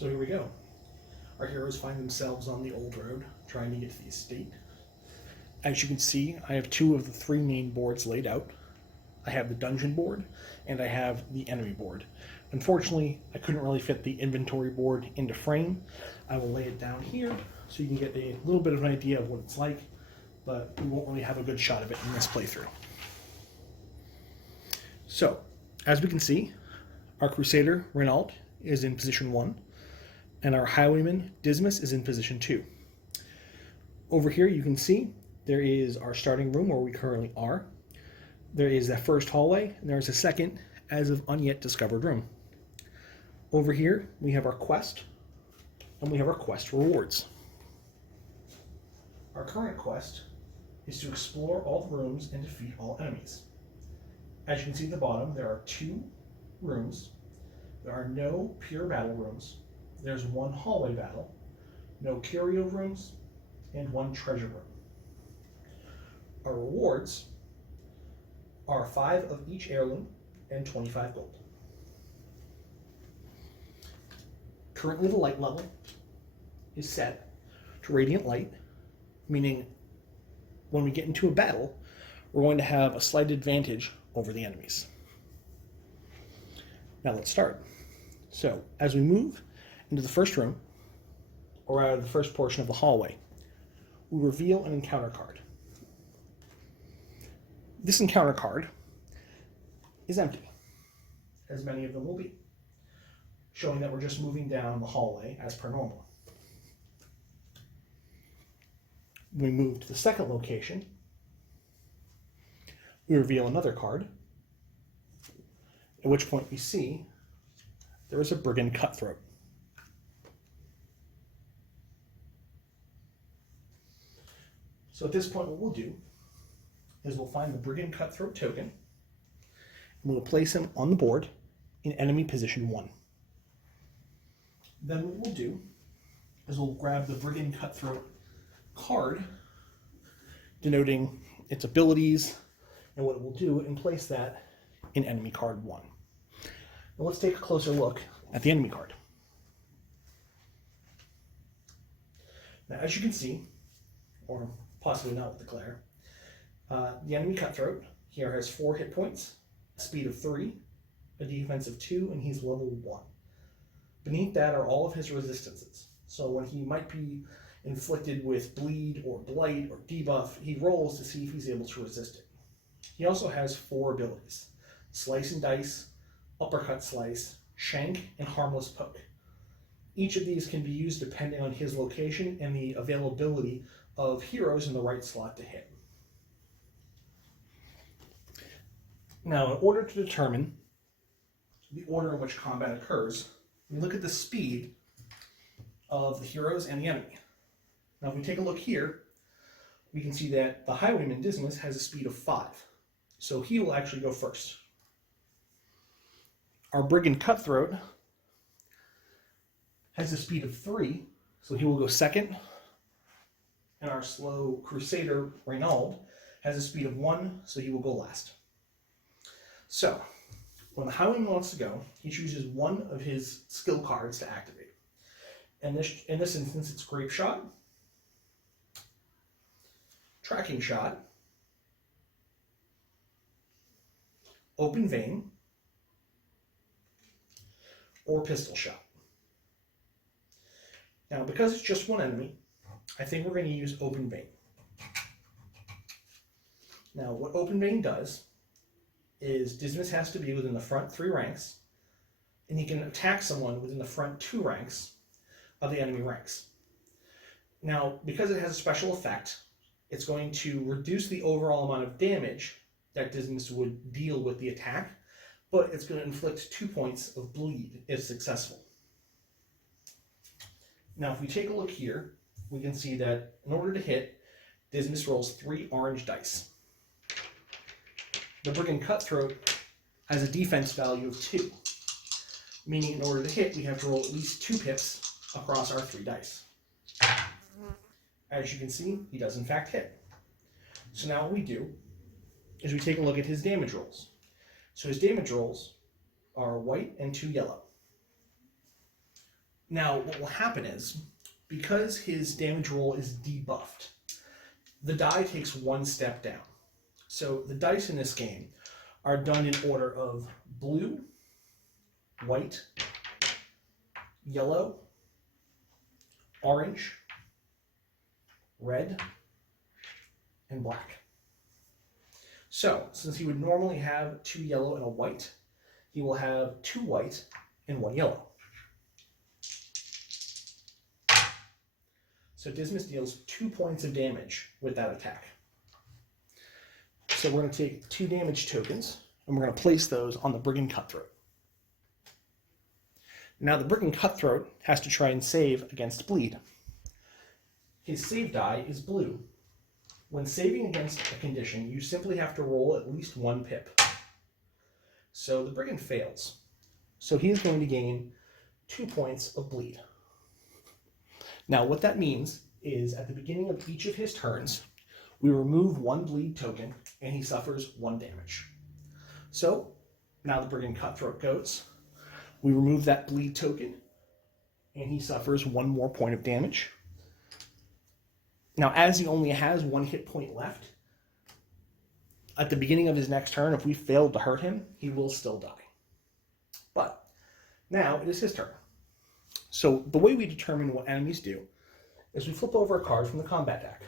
So here we go. Our heroes find themselves on the old road, trying to get to the estate. As you can see, I have two of the three main boards laid out. I have the dungeon board, and I have the enemy board. Unfortunately, I couldn't really fit the inventory board into frame. I will lay it down here so you can get a little bit of an idea of what it's like, but we won't really have a good shot of it in this playthrough. So, as we can see, our Crusader, Renault, is in position 1, and our Highwayman, Dismas, is in position 2. Over here you can see there is our starting room where we currently are. There is that first hallway, and there's a second as of unyet discovered room. Over here we have our quest, and we have our quest rewards. Our current quest is to explore all the rooms and defeat all enemies. As you can see at the bottom, there are 2 rooms. There are no pure battle rooms. There's 1 hallway battle, no curio rooms, and 1 treasure room. Our rewards are 5 of each heirloom and 25 gold. Currently the light level is set to radiant light, meaning when we get into a battle, we're going to have a slight advantage over the enemies. Now let's start. So as we move into the first room, or out of the first portion of the hallway, we reveal an encounter card. This encounter card is empty, as many of them will be, showing that we're just moving down the hallway as per normal. When we move to the second location, we reveal another card, at which point we see there is a Brigand Cutthroat. So at this point what we'll do is we'll find the Brigand Cutthroat token, and we'll place him on the board in enemy position 1. Then what we'll do is we'll grab the Brigand Cutthroat card, denoting its abilities and what it will do, and place that in enemy card 1. Now let's take a closer look at the enemy card. Now as you can see, or possibly not with the glare, the enemy Cutthroat here has 4 hit points, a speed of 3, a defense of 2, and he's level 1. Beneath that are all of his resistances. So when he might be inflicted with bleed or blight or debuff, he rolls to see if he's able to resist it. He also has 4 abilities: Slice and Dice, Uppercut Slice, Shank, and Harmless Poke. Each of these can be used depending on his location and the availability of heroes in the right slot to hit. Now, in order to determine the order in which combat occurs, we look at the speed of the heroes and the enemy. Now, if we take a look here, we can see that the Highwayman Dismas has a speed of 5, so he will actually go first. Our Brigand Cutthroat has a speed of 3, so he will go second. And our slow Crusader, Renault, has a speed of 1, so he will go last. So, when the Highwayman wants to go, he chooses one of his skill cards to activate. And in this instance, it's Grape Shot, Tracking Shot, Open Vein, or Pistol Shot. Now, because it's just one enemy, I think we're going to use Open Vein. Now, what Open Vein does is Dismas has to be within the front 3 ranks, and he can attack someone within the front 2 ranks of the enemy ranks. Now, because it has a special effect, it's going to reduce the overall amount of damage that Dismas would deal with the attack, but it's going to inflict 2 points of bleed if successful. Now, if we take a look here, we can see that in order to hit, Dismas rolls 3 orange dice. The Brigand Cutthroat has a defense value of 2, meaning in order to hit, we have to roll at least 2 pips across our 3 dice. As you can see, he does in fact hit. So now what we do is we take a look at his damage rolls. So his damage rolls are white and 2 yellow. Now, what will happen is, because his damage roll is debuffed, the die takes one step down. So the dice in this game are done in order of blue, white, yellow, orange, red, and black. So, since he would normally have 2 yellow and a white, he will have 2 white and 1 yellow. So Dismas deals 2 points of damage with that attack. So we're going to take 2 damage tokens, and we're going to place those on the Brigand Cutthroat. Now the Brigand Cutthroat has to try and save against bleed. His save die is blue. When saving against a condition, you simply have to roll at least 1 pip. So the Brigand fails. So he is going to gain 2 points of bleed. Now what that means is at the beginning of each of his turns, we remove 1 bleed token and he suffers 1 damage. So now the Brigand Cutthroat goes. We remove that bleed token and he suffers 1 more point of damage. Now, as he only has 1 hit point left, at the beginning of his next turn, if we failed to hurt him, he will still die. But now it is his turn. So the way we determine what enemies do is we flip over a card from the combat deck,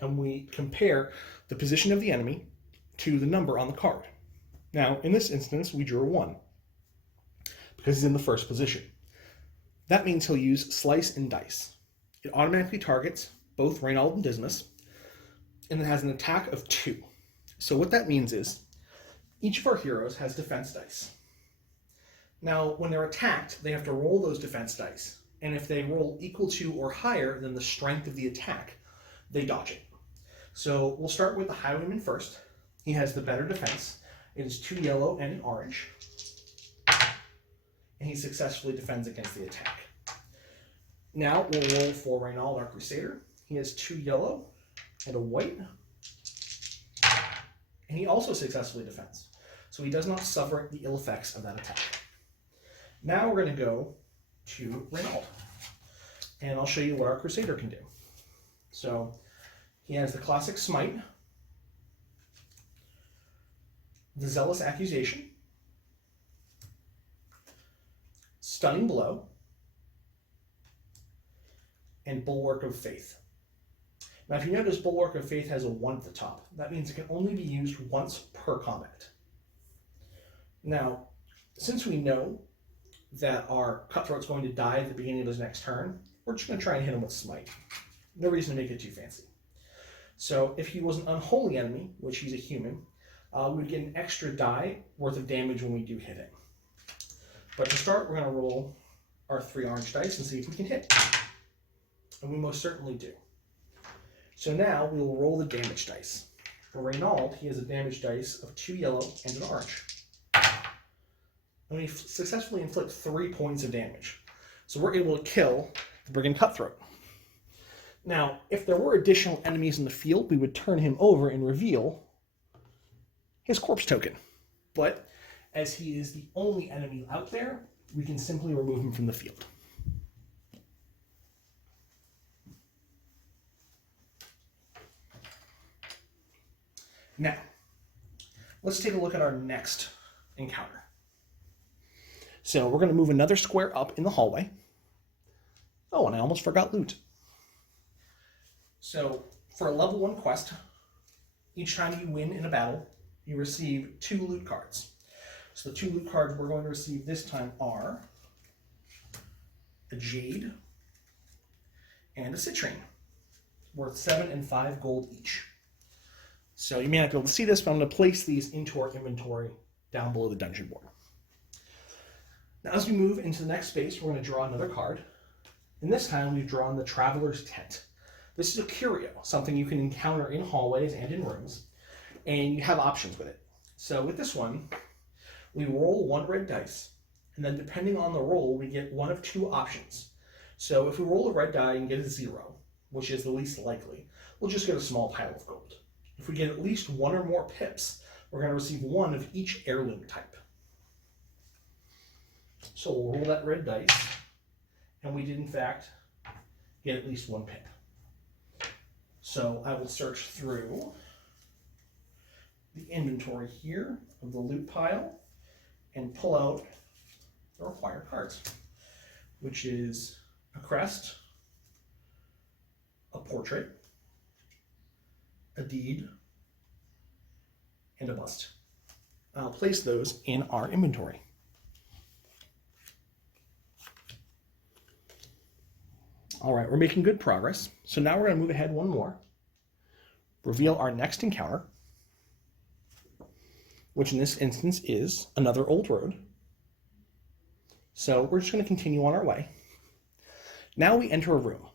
and we compare the position of the enemy to the number on the card. Now, in this instance, we drew a 1, because he's in the first position. That means he'll use Slice and Dice. It automatically targets both Reynald and Dismas, and it has an attack of 2. So what that means is, each of our heroes has defense dice. Now, when they're attacked, they have to roll those defense dice, and if they roll equal to or higher than the strength of the attack, they dodge it. So we'll start with the Highwayman first. He has the better defense. It is 2 yellow and an orange, and he successfully defends against the attack. Now we'll roll for Reynald, our Crusader. He has 2 yellow and a white, and he also successfully defends. So he does not suffer the ill effects of that attack. Now we're going to go to Reynald, and I'll show you what our Crusader can do. So he has the classic Smite, the Zealous Accusation, Stunning Blow, and Bulwark of Faith. Now, if you notice, Bulwark of Faith has a 1 at the top. That means it can only be used once per combat. Now, since we know that our Cutthroat's going to die at the beginning of his next turn, we're just going to try and hit him with Smite. No reason to make it too fancy. So, if he was an unholy enemy, which he's a human, we would get an extra die worth of damage when we do hit him. But to start, we're going to roll our 3 orange dice and see if we can hit. And we most certainly do. So now we will roll the damage dice. For Reynald, he has a damage dice of 2 yellow and an orange. And we successfully inflict 3 points of damage. So we're able to kill the Brigand Cutthroat. Now, if there were additional enemies in the field, we would turn him over and reveal his corpse token. But as he is the only enemy out there, we can simply remove him from the field. Now, let's take a look at our next encounter. So we're going to move another square up in the hallway. Oh, and I almost forgot loot. So for a level 1 quest, each time you win in a battle, you receive 2 loot cards. So the 2 loot cards we're going to receive this time are a Jade and a Citrine, worth 7 and 5 gold each. So you may not be able to see this, but I'm going to place these into our inventory down below the dungeon board. Now, as we move into the next space, we're going to draw another card. And this time, we've drawn the Traveler's Tent. This is a curio, something you can encounter in hallways and in rooms, and you have options with it. So with this one, we roll 1 red dice, and then depending on the roll, we get 1 of 2 options. So if we roll a red die and get a 0, which is the least likely, we'll just get a small pile of gold. If we get at least 1 or more pips, we're going to receive 1 of each heirloom type. So we'll roll that red dice, and we did in fact get at least 1 pip. So I will search through the inventory here of the loot pile and pull out the required cards, which is a crest, a portrait, a deed, and a bust. I'll place those in our inventory. All right, we're making good progress. So now we're going to move ahead one more, reveal our next encounter, which in this instance is another old road. So we're just going to continue on our way. Now we enter a room.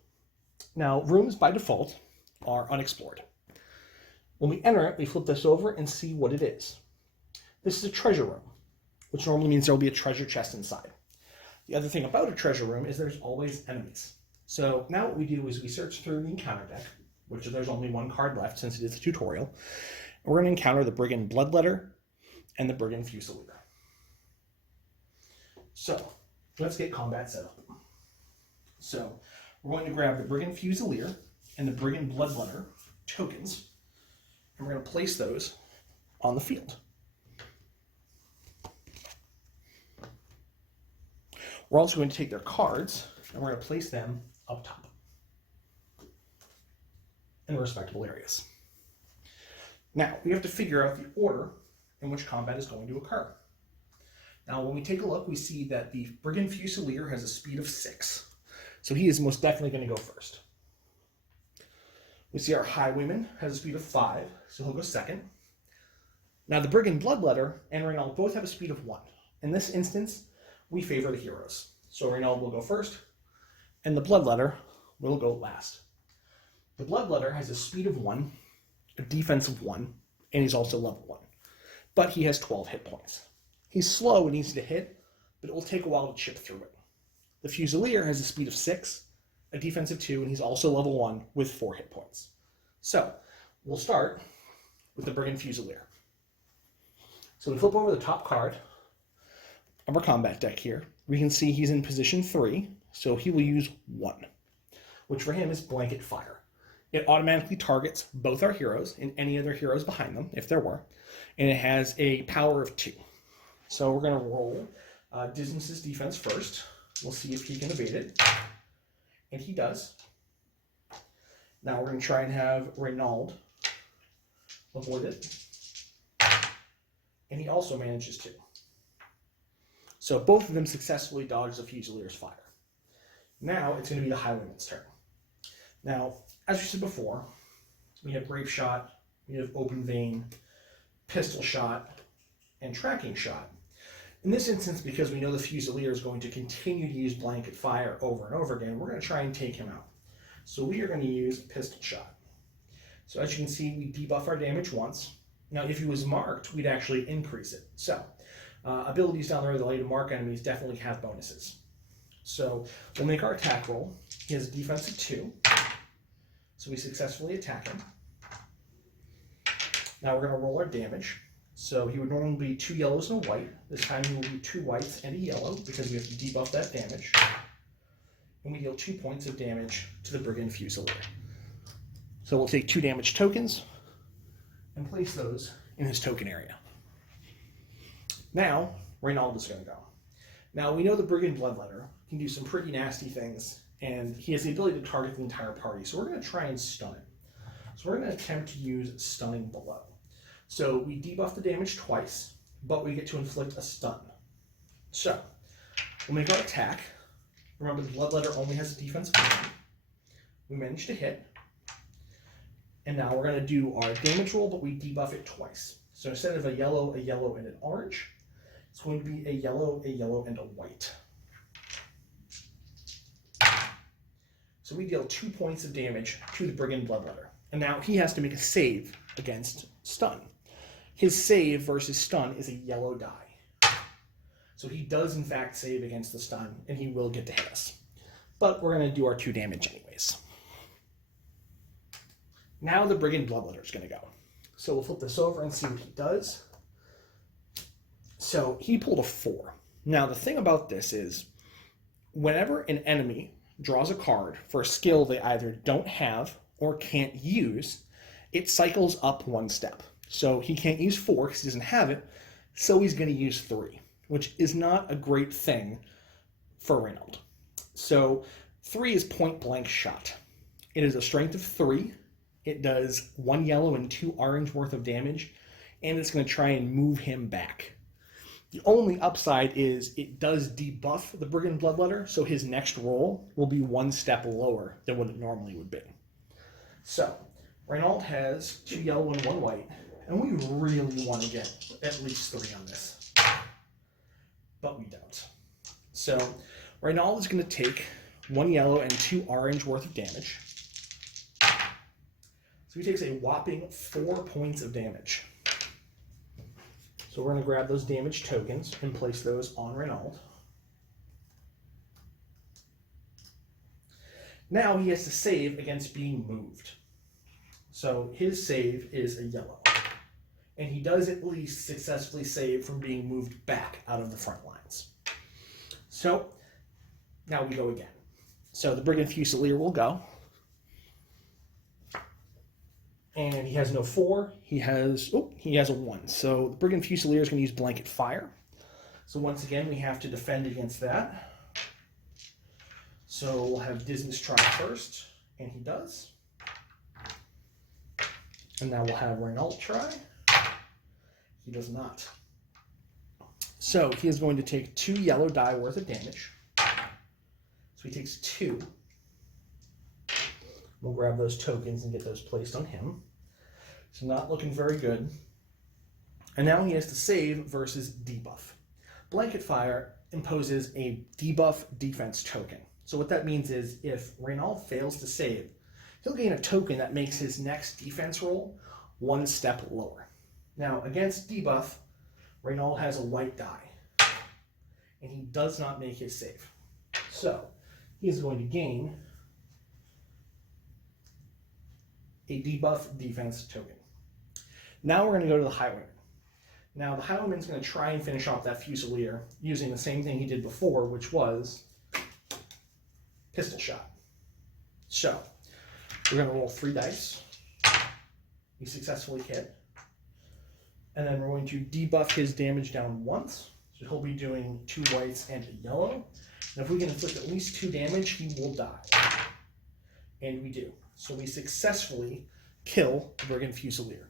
Now, rooms by default are unexplored. When we enter it, we flip this over and see what it is. This is a treasure room, which normally means there will be a treasure chest inside. The other thing about a treasure room is there's always enemies. So now what we do is we search through the encounter deck, which there's only 1 card left since it is a tutorial. And we're going to encounter the Brigand Bloodletter and the Brigand Fusilier. So let's get combat set up. So we're going to grab the Brigand Fusilier and the Brigand Bloodletter tokens, and we're going to place those on the field. We're also going to take their cards and we're going to place them up top in respectable areas. Now, we have to figure out the order in which combat is going to occur. Now, when we take a look, we see that the Brigand Fusilier has a speed of 6. So he is most definitely going to go first. We see our Highwayman has a speed of 5, so he'll go second. Now, the Brigand Bloodletter and Reynald both have a speed of 1. In this instance, we favor the heroes. So Reynald will go first, and the Bloodletter will go last. The Bloodletter has a speed of 1, a defense of 1, and he's also level 1. But he has 12 hit points. He's slow and easy to hit, but it will take a while to chip through it. The Fusilier has a speed of 6, a defense of 2, and he's also level 1 with 4 hit points. So we'll start with the Brigand Fusilier. So we flip over the top card of our combat deck here. We can see he's in position 3, so he will use 1, which for him is Blanket Fire. It automatically targets both our heroes and any other heroes behind them, if there were, and it has a power of 2. So we're going to roll Dismas's defense first. We'll see if he can evade it, and he does. Now we're going to try and have Reynald avoid it, and he also manages to. So both of them successfully dodge the Fusilier's fire. Now it's going to be the Highwayman's turn. Now, as we said before, we have Grape Shot, we have Open Vein, Pistol Shot, and Tracking Shot. In this instance, because we know the Fusilier is going to continue to use Blanket Fire over and over again, we're going to try and take him out. So we are going to use Pistol Shot. So as you can see, we debuff our damage once. Now, if he was marked, we'd actually increase it. So abilities down there that allow you to mark enemies definitely have bonuses. So we'll make our attack roll. He has a defense of 2. So we successfully attack him. Now we're going to roll our damage. So he would normally be 2 yellows and a white. This time he will be 2 whites and a yellow because we have to debuff that damage. And we deal 2 points of damage to the Brigand Fusilier. So we'll take 2 damage tokens and place those in his token area. Now, Reynald is going to go. Now, we know the Brigand Bloodletter can do some pretty nasty things, and he has the ability to target the entire party, so we're going to try and stun him. So we're going to attempt to use Stunning Below. So we debuff the damage twice, but we get to inflict a stun. So, we'll make our attack. Remember, the Bloodletter only has a defense of 1. We managed to hit. And now we're going to do our damage roll, but we debuff it twice. So instead of a yellow, and an orange, it's going to be a yellow, and a white. So we deal 2 points of damage to the Brigand Bloodletter. And now he has to make a save against stun. His save versus stun is a yellow die. So he does in fact save against the stun, and he will get to hit us. But we're going to do our 2 damage anyways. Now the Brigand Bloodletter is going to go. So we'll flip this over and see what he does. So he pulled a 4. Now the thing about this is, whenever an enemy draws a card for a skill they either don't have or can't use, it cycles up one step. So he can't use 4 because he doesn't have it, so he's going to use 3, which is not a great thing for Reynold. So 3 is point blank shot. It is a strength of 3. It does 1 yellow and 2 orange worth of damage, and it's going to try and move him back. The only upside is it does debuff the Brigand Bloodletter, so his next roll will be 1 step lower than what it normally would be. So, Reynold has 2 yellow and 1 white, and we really want to get at least 3 on this. But we don't. So, Reynold is going to take 1 yellow and 2 orange worth of damage. So he takes a whopping 4 points of damage. So we're going to grab those damage tokens and place those on Reynold. Now he has to save against being moved. So his save is a yellow. And he does at least successfully save from being moved back out of the front lines. So now we go again. So the Brigand Fusilier will go. And he has no 4. He has a 1. So the Brigand Fusilier is going to use Blanket Fire. So once again, we have to defend against that. So we'll have Dismas try first, and he does. And now we'll have Reynold try. He does not. So he is going to take 2 yellow die worth of damage. So he takes 2. We'll grab those tokens and get those placed on him. So not looking very good. And now he has to save versus debuff. Blanket Fire imposes a debuff defense token. So what that means is if Reynold fails to save, he'll gain a token that makes his next defense roll 1 step lower. Now against debuff, Reynold has a white die. And he does not make his save. So he is going to gain a debuff defense token. Now we're going to go to the Highwayman. Now the Highwayman's going to try and finish off that Fusilier using the same thing he did before, which was pistol shot. So we're going to roll 3 dice. We successfully hit. And then we're going to debuff his damage down once. So he'll be doing 2 whites and a yellow. And if we can inflict at least 2 damage, he will die. And we do. So we successfully kill the Brigand Fusilier,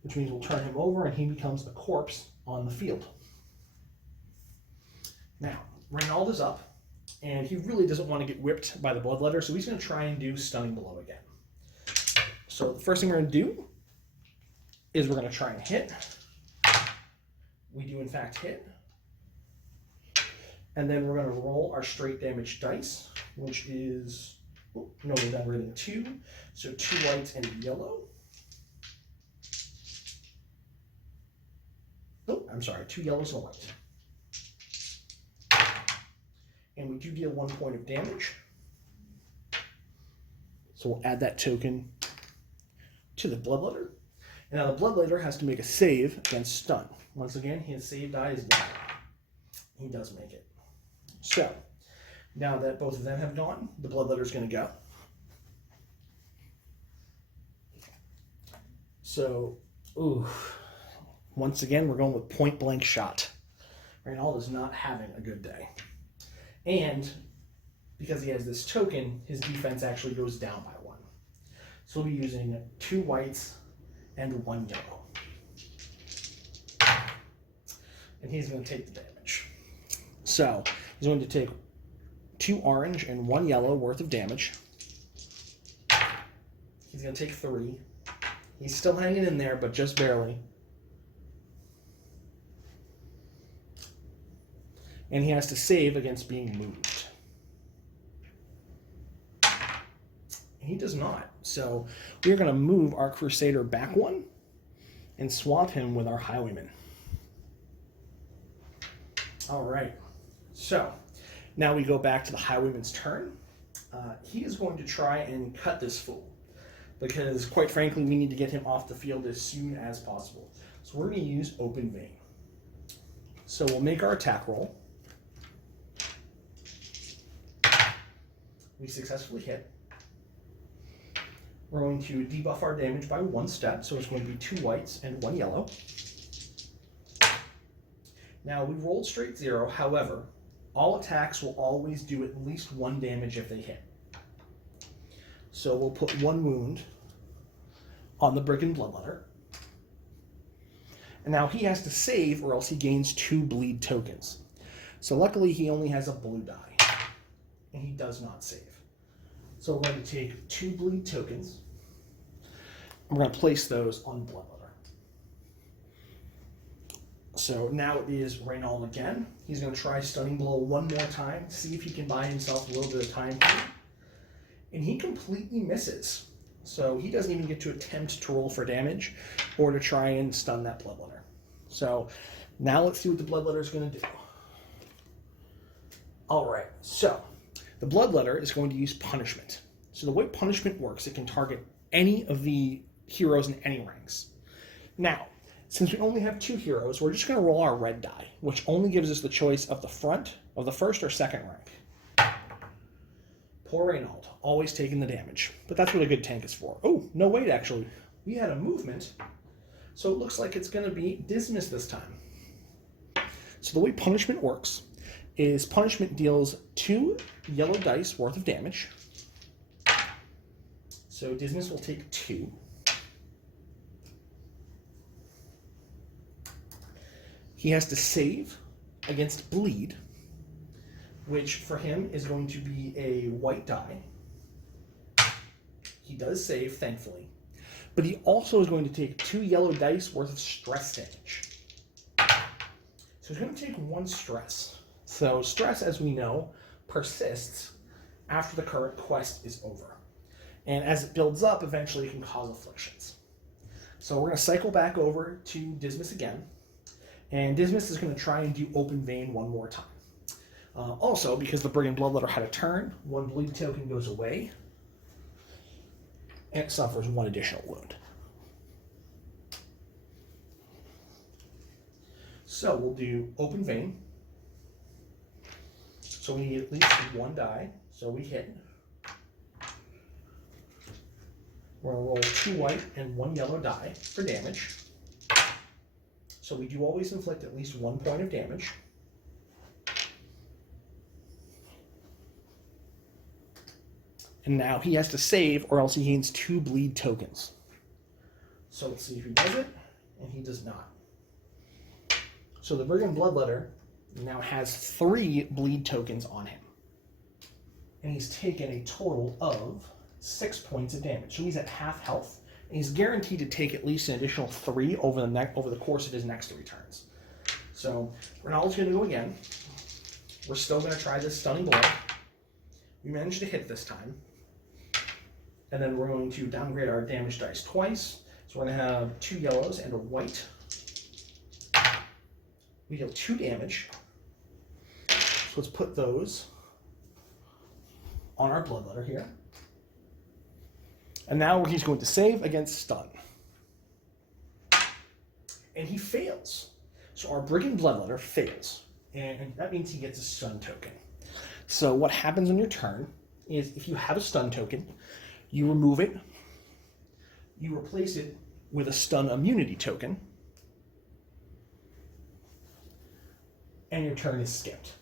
which means we'll turn him over and he becomes a corpse on the field. Now, Reynold is up, and he really doesn't want to get whipped by the Bloodletter, so he's going to try and do Stunning Blow again. So the first thing we're going to do is we're going to try and hit. We do in fact hit. And then we're going to roll our straight damage dice, which is, no, we're done rolling 2. So 2 whites and a yellow. Oh, I'm sorry, 2 yellows and a white. And we do deal 1 point of damage. So we'll add that token to the Bloodletter. And now the Bloodletter has to make a save against stun. Once again, his save die is down. He does make it. So, now that both of them have gone, the Bloodletter is going to go. So, once again, we're going with point blank shot. Reynold is not having a good day. And because he has this token, his defense actually goes down by 1. So we'll be using 2 whites and 1 yellow. And he's going to take the damage. So he's going to take 2 orange and 1 yellow worth of damage. He's going to take 3. He's still hanging in there, but just barely. And he has to save against being moved. He does not. So we're going to move our Crusader back 1 and swap him with our Highwayman. All right. So now we go back to the Highwayman's turn. He is going to try and cut this fool because, quite frankly, we need to get him off the field as soon as possible. So we're going to use Open Vein. So we'll make our attack roll. We successfully hit. We're going to debuff our damage by 1 step, so it's going to be 2 whites and 1 yellow. Now, we rolled straight 0, however, all attacks will always do at least 1 damage if they hit. So we'll put 1 wound on the Brigand Bloodletter. And now he has to save or else he gains 2 bleed tokens. So luckily he only has a blue die, and he does not save. So we're going to take 2 bleed tokens. We're going to place those on Bloodletter. So now it is Reynald again. He's going to try Stunning Blow 1 more time, see if he can buy himself a little bit of time here. And he completely misses. So he doesn't even get to attempt to roll for damage or to try and stun that Bloodletter. So now let's see what the Bloodletter is going to do. All right, so the Bloodletter is going to use punishment. So the way punishment works, it can target any of the heroes in any ranks. Now, since we only have 2 heroes, we're just going to roll our red die, which only gives us the choice of the front of the first or second rank. Poor Reynald, always taking the damage, but that's what a good tank is for. Oh, no, wait, actually, we had a movement, so it looks like it's going to be Dismas this time. So the way punishment works is punishment deals 2 yellow dice worth of damage. So Dismas will take 2. He has to save against bleed, which for him is going to be a white die. He does save, thankfully. But he also is going to take 2 yellow dice worth of stress damage. So he's going to take 1 stress. So stress, as we know, persists after the current quest is over. And as it builds up, eventually it can cause afflictions. So we're going to cycle back over to Dismas again. And Dismas is going to try and do Open Vein 1 more time. Also, because the Brigand Bloodletter had a turn, 1 bleed token goes away, and it suffers 1 additional wound. So we'll do Open Vein. So we need at least 1 die, so we hit. We're going to roll 2 white and 1 yellow die for damage. So we do always inflict at least 1 point of damage. And now he has to save or else he gains 2 bleed tokens. So let's see if he does it, and he does not. So the Brigand Bloodletter now has 3 bleed tokens on him. And he's taken a total of 6 points of damage. So he's at half health. And he's guaranteed to take at least an additional 3 over the course of his next 3 turns. So Reynald's going to go again. We're still going to try this Stunning Blow. We managed to hit this time. And then we're going to downgrade our damage dice twice. So we're going to have 2 yellows and a white. We deal 2 damage. So let's put those on our Bloodletter here. And now he's going to save against stun. And he fails. So our Brigand Bloodletter fails. And that means he gets a stun token. So what happens on your turn is if you have a stun token, you remove it, you replace it with a stun immunity token, and your turn is skipped.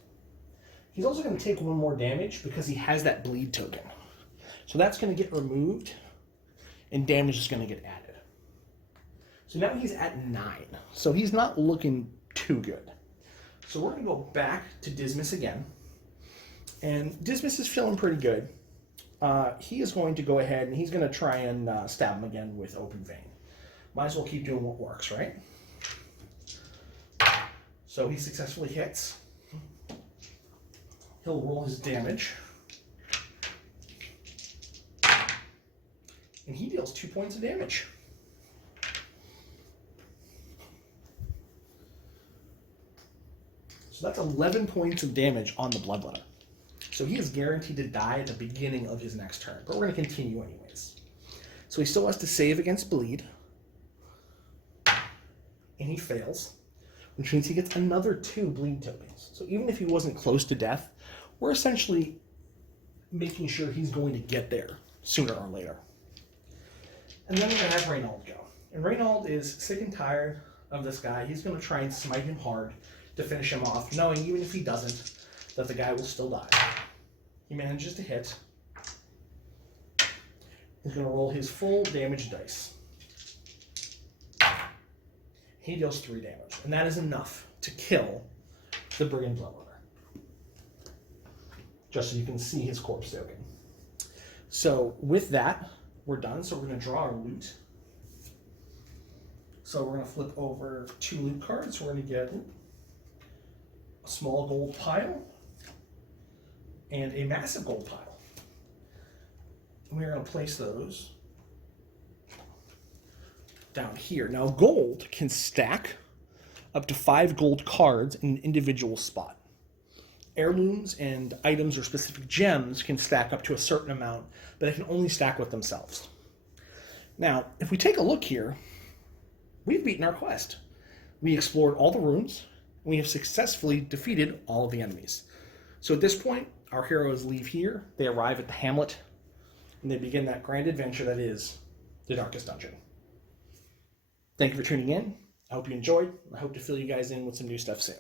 He's also going to take 1 more damage because he has that bleed token. So that's going to get removed, and damage is going to get added. So now he's at 9. So he's not looking too good. So we're going to go back to Dismas again. And Dismas is feeling pretty good. He is going to go ahead and he's going to try and stab him again with Open Vein. Might as well keep doing what works, right? So he successfully hits. He'll roll his damage. And he deals 2 points of damage. So that's 11 points of damage on the Bloodletter. So he is guaranteed to die at the beginning of his next turn, but we're going to continue anyways. So he still has to save against bleed. And he fails, which means he gets another 2 bleed tokens. So even if he wasn't close to death, we're essentially making sure he's going to get there sooner or later. And then we're going to have Reynold go. And Reynold is sick and tired of this guy. He's going to try and smite him hard to finish him off, knowing even if he doesn't, that the guy will still die. He manages to hit. He's going to roll his full damage dice. He deals 3 damage, and that is enough to kill the Brigand Bloodletter. Just so you can see his corpse token. So with that, we're done. So we're going to draw our loot. So we're going to flip over 2 loot cards. We're going to get a small gold pile and a massive gold pile. And we're going to place those down here. Now gold can stack up to 5 gold cards in an individual spot. Heirlooms and items or specific gems can stack up to a certain amount, but they can only stack with themselves. Now, if we take a look here, we've beaten our quest. We explored all the rooms, and we have successfully defeated all of the enemies. So at this point, our heroes leave here, they arrive at the hamlet, and they begin that grand adventure that is the Darkest Dungeon. Thank you for tuning in. I hope you enjoyed. I hope to fill you guys in with some new stuff soon.